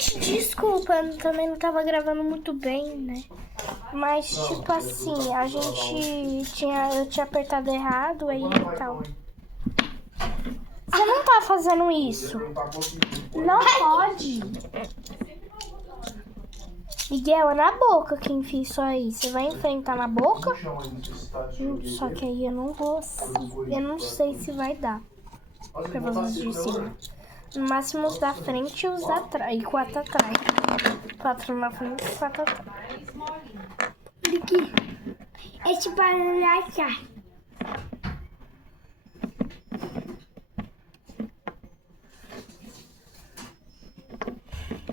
Gente, desculpa, eu também não tava gravando muito bem, né? Mas, tipo assim, eu tinha apertado errado aí e tal. Você não tá fazendo isso. Não pode. Miguel, é na boca que enfia isso aí. Você vai enfrentar na boca? Só que aí eu não vou. Eu não sei se vai dar. Pra vocês de cima. No máximo os da frente e os da trás. E 4 atrás. 4 na frente e 4 atrás. Aqui. Esse barulho aqui.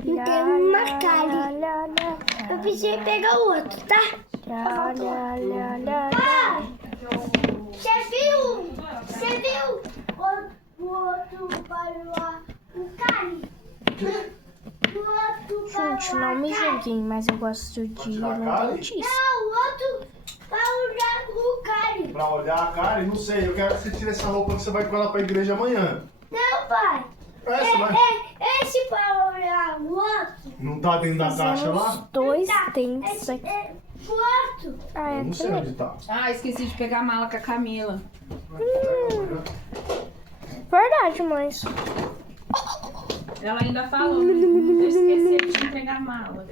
Não tem uma cara. Eu precisei pegar o outro, tá? Você viu? Você viu? O outro barulho lá. O Cali. Gente, não me julguem, mas eu gosto de ir no dentista. Não, o outro vai olhar o Cali. Pra olhar a cara? Não sei, eu quero que você tire essa roupa que você vai com ela pra igreja amanhã. Não, pai. Essa vai. Esse para olhar o outro. Não tá dentro da caixa lá? Fizemos 2 dentes aqui. O outro. Ah, Eu é não sei também. onde tá. Ah, esqueci de pegar a mala com a Camila. Verdade, mas... Ela ainda falou, eu esqueci de entregar a mala.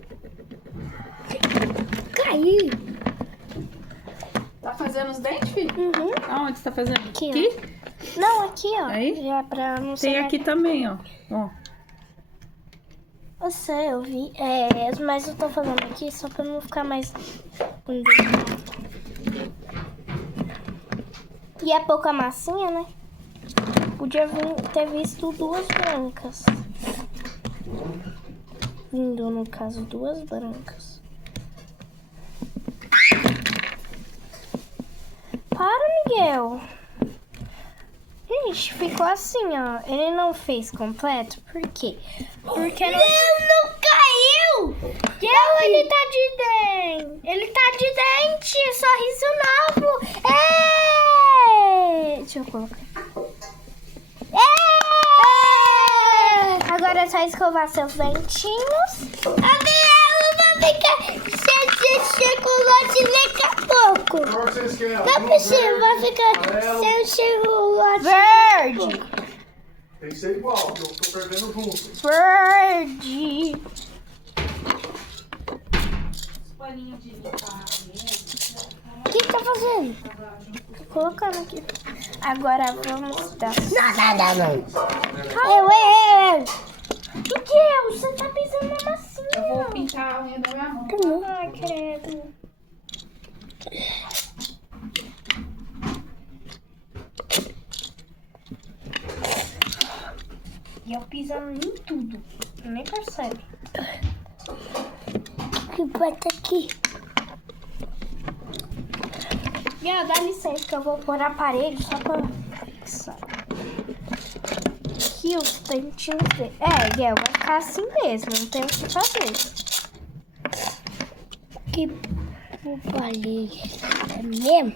Caiu. Tá fazendo os dentes, filho? Uhum. Aonde você tá fazendo? Aqui, ó. Não, aqui, ó. Aí? Já pra não ser... Tem aqui também, ó. Ó. Eu sei, eu vi. Mas eu tô fazendo aqui só pra não ficar mais... E é pouca massinha, né? Podia ter visto 2 brancas. Vindo, no caso, 2 brancas. Para, Miguel. Gente, ficou assim, ó. Ele não fez completo. Por quê? Porque Não caiu. Não, ele tá de dente. Ele tá de dente. Sorriso novo. Deixa eu colocar. Agora é só escovar seus dentinhos. A minha vai ficar sem chocolate daqui a pouco. Qual que vocês querem? Não precisa, vai ficar amarelo. sem chocolate. Verde. Tem que ser igual, porque eu tô perdendo junto. Verde. O que tá fazendo? Tô colocando aqui. Agora vamos dar. Eu. Miguel, você tá pisando na massinha. Eu vou pintar a unha da minha mão. Ai, credo. E eu pisando em tudo. Nem percebe. Que bota aqui. Miguel, dá licença que eu vou pôr aparelho só pra fixar. Aqui os dentinhos dele. Miguel, vai ficar assim mesmo. Não tem o que fazer. Que palha. É mesmo?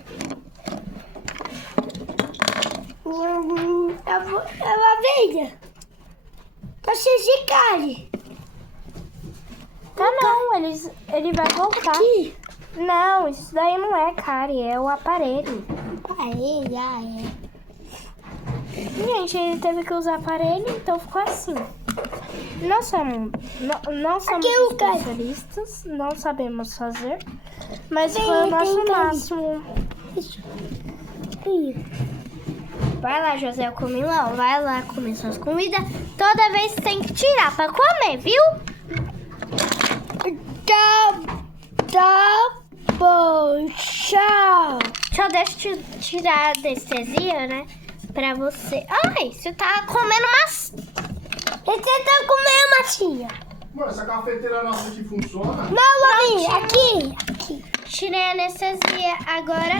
Ela veio. Tá cheio de cárie. Tá não, ele vai voltar. Aqui. Não, isso daí não é cárie, é o aparelho. Aí, Gente, ele teve que usar aparelho, então ficou assim. Não somos Aqui o cara. especialistas, não sabemos fazer, mas Tem, foi o nosso tem. máximo. Vai lá, José Comilão, vai lá comer suas comidas. Toda vez tem que tirar pra comer, viu? Tá bom, tchau. Deixa eu tirar a anestesia, né? Pra você. Ai, você tá comendo Você tá comendo massinha? Mano, essa cafeteira nossa aqui funciona? Não, Lavinha, aqui. Tirei a anestesia. Agora,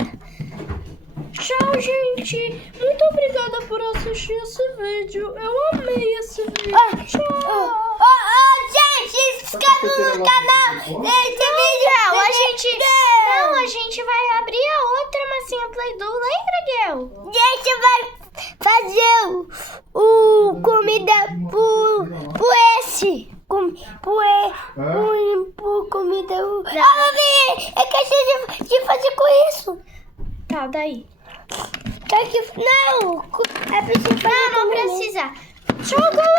tchau, gente. Muito obrigada por assistir esse vídeo. Eu amei esse vídeo. Tchau. Gente, se inscreva no canal. Esse vídeo A gente vai abrir a outra massinha Play Doh. Lembra, Gel? gente vai fazer o comida pro esse. por comida. Mami, é questão de fazer com isso. Tá, daí. Não, é preciso fazer. Não precisa. Joga